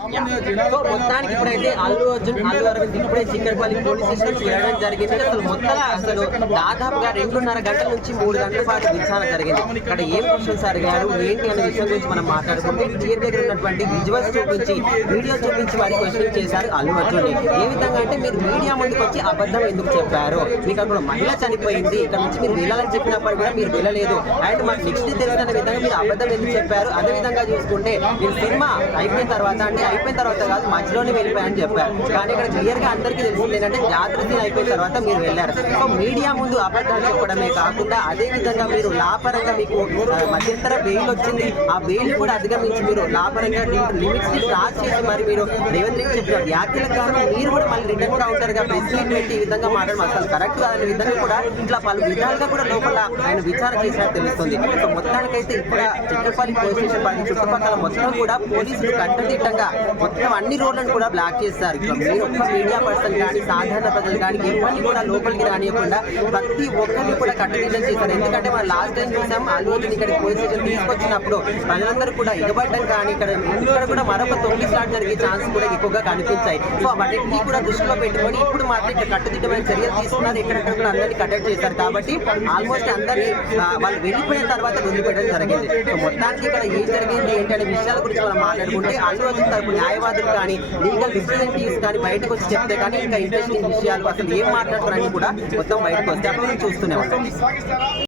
So మొత్తానికి ఇప్పుడైతే అల్లు అరవింద్ ఇప్పుడే చిక్కడపల్లి పోలీస్ స్టేషన్ చేరడం జరిగింది. అసలు దాదాపుగా 2.5 గంటల నుంచి 3 గంటల పాటు విచారణ జరిగింది. ఇక్కడ ఏం క్వశ్చన్స్ అడిగారు ఏంటి అనే విషయం గురించి మనం మాట్లాడుకుంటే థియేటర్ దగ్గర ఉన్నటువంటి విజువల్స్ చూపించి వీడియో చూపించి వారి క్వశ్చన్ చేశారు అల్లు అర్జున్. ఏ విధంగా అంటే మీరు మీడియా ముందుకు వచ్చి అబద్ధం ఎందుకు చెప్పారు, మీకు అక్కడ మహిళ చనిపోయింది, ఇక్కడ నుంచి మీరు వెళ్ళాలని చెప్పినప్పుడు కూడా మీరు వెళ్ళలేదు, అండ్ మాకు నెక్స్ట్ తెలుసన్న విధంగా మీరు అబద్ధం ఎందుకు చెప్పారు. అదే విధంగా చూసుకుంటే మీరు సినిమా అయిపోయిన తర్వాత కాదు మధ్యలోనే వెళ్ళిపోయారని చెప్పారు. కానీ ఇక్కడ క్లియర్ గా అందరికీ తెలిసింది ఏంటంటే జాతర సీన్ అయిపోయిన తర్వాత మీరు వెళ్ళారు. సో మీడియా ముందు అబద్ధాలు చెప్పడమే కాకుండా అదే విధంగా మీరు లాపరంగా మీకు మధ్యంతర బెయిల్ వచ్చింది, ఆ బెయిల్ కూడా అధిగమించి మీరు లాపరంగా లిమిట్స్ ని క్రాస్ చేసి మరి మీరు రేవంత్ రెడ్డి చెప్పిన వ్యాఖ్యలకు కారణం మీరు కూడా మళ్ళీ రిటర్న్ కౌంటర్ గా ప్రెస్ మీట్ పెట్టి ఈ విధంగా మాట్లాడడం అసలు కరెక్ట్ కాదనే విధంగా కూడా ఇట్లా పలు విధాలుగా కూడా లోపల ఆయన విచారణ చేసినట్టు తెలుస్తుంది. సో మొత్తానికైతే ఇక్కడ చిక్కడపల్లి పోలీస్ స్టేషన్ పరిధి చుట్టుపక్కల మొత్తం కూడా పోలీసులు కట్టుదిట్టంగా మొత్తం అన్ని రోడ్లను కూడా బ్లాక్ చేస్తారు. మీరు ఒక్క మీడియా పర్సన్ కానీ సాధారణ ప్రజలు కానీ ఎవరిని కూడా లోపలికి రానియకుండా ప్రతి ఒక్కరిని కూడా కట్టుదిట్టం చేశారు. ఎందుకంటే మనం లాస్ట్ టైం చూసాం అల్లు అర్జున్ ఇక్కడికి పోలీస్ స్టేషన్ తీసుకొచ్చినప్పుడు ప్రజలందరూ కూడా ఎగబడ్డం కానీ ఇక్కడ కూడా మరొక తొంగి స్లాట్ జరిగే ఛాన్స్ కూడా ఎక్కువగా కనిపించాయి. సో వాటిని కూడా దృష్టిలో పెట్టుకొని ఇప్పుడు మాత్రం ఇక్కడ కట్టుదిట్టమైన చర్యలు తీసుకున్నారు. ఎక్కడెక్కడ కూడా అందరినీ కండక్ట్ చేశారు కాబట్టి ఆల్మోస్ట్ అందరినీ వాళ్ళు వెళ్ళిపోయిన తర్వాత వదిలిపెట్టడం జరిగింది. సో మొత్తానికి ఇక్కడ ఏం జరిగింది ఏంటనే విషయాల గురించి మనం మాట్లాడుకుంటే అల్లు అర్జున్ తరపు న్యాయవాదులు కానీ లీగల్ రిప్రజెంటేటివ్స్ కానీ బయటకు వచ్చి చెప్తే కానీ ఇంకా ఇంట్రెస్టింగ్ విషయాలు అసలు ఏం మాట్లాడుతున్నారని కూడా మొత్తం బయటకు వస్తే అప్పుడు చూస్తూనే ఉంటాం.